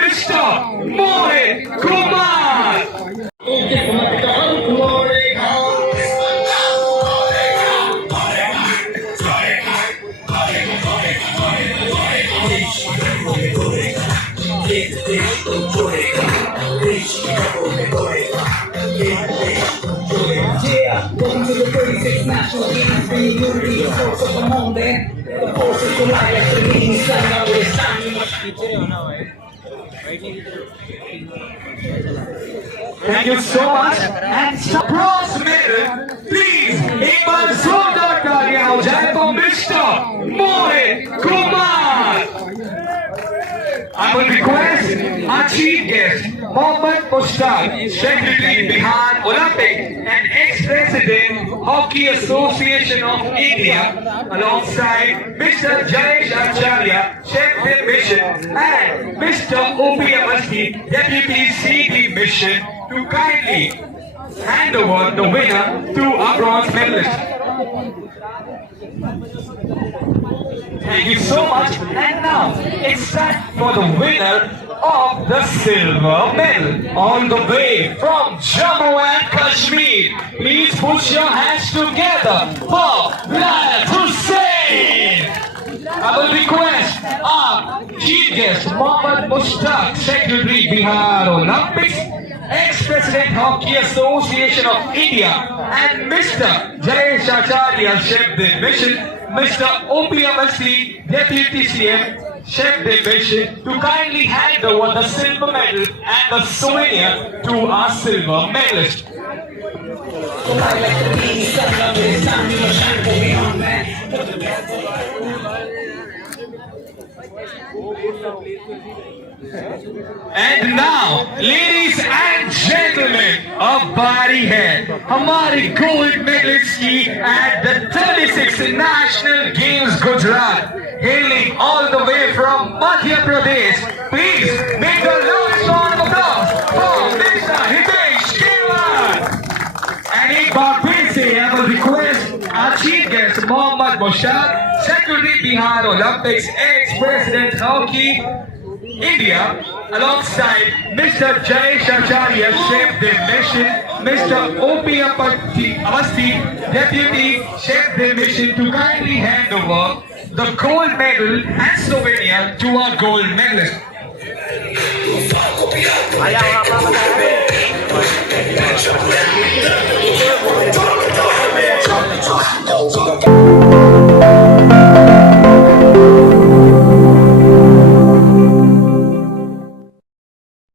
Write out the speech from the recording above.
Mr. Mohit Kumar. Yeah, welcome to the 36th National Games, bringing unity and force of the moment. The forces collide like the meeting sun, now it's time. Thank you so much. And bronze medal, please, एक बार जोरदार तालियां हो जाए तो mister Mohit Kumar. I will request our chief guest, Mohammad Mushtaq, Secretary Bihar Olympic and ex-president Hockey Association of India, alongside Mr. Jayesh Acharya, Chef de Mission, and Mr. O.P. Awasthi, Deputy CD Mission, to kindly hand over the winner to our bronze medalist. Thank you so much. And now it's time for the winner of the silver medal, all the way from Jammu and Kashmir. Please put your hands together for Lal Hussain. I will request our chief guest, Mohammad Mushtaq, Secretary Bihar Olympics, ex-president Hockey Association of India, and Mr. Jayesh Acharya, Chef de Mission, Mr. O.P. Awasthi, Deputy CM, Chef de Mission, to kindly hand over the silver medal and the souvenir to our silver medalist. And now, ladies and gentlemen, अब बारी है हमारी gold medalist की at the 36th National Games Gujarat, hailing all the way from Madhya Pradesh. Please make the loudest round of applause for Mr. Hitesh Shekhawat. And एक बार फिर से I will request our chief guest, Mohammad Mushtaq, Secretary Bihar Olympics, ex-president Hockey India, alongside Mr. Jayesh Acharya, Chef de Mission, Mr. O.P. Awasthi, Deputy Chef de Mission, to kindly hand over the gold medal and souvenir to our gold medalist.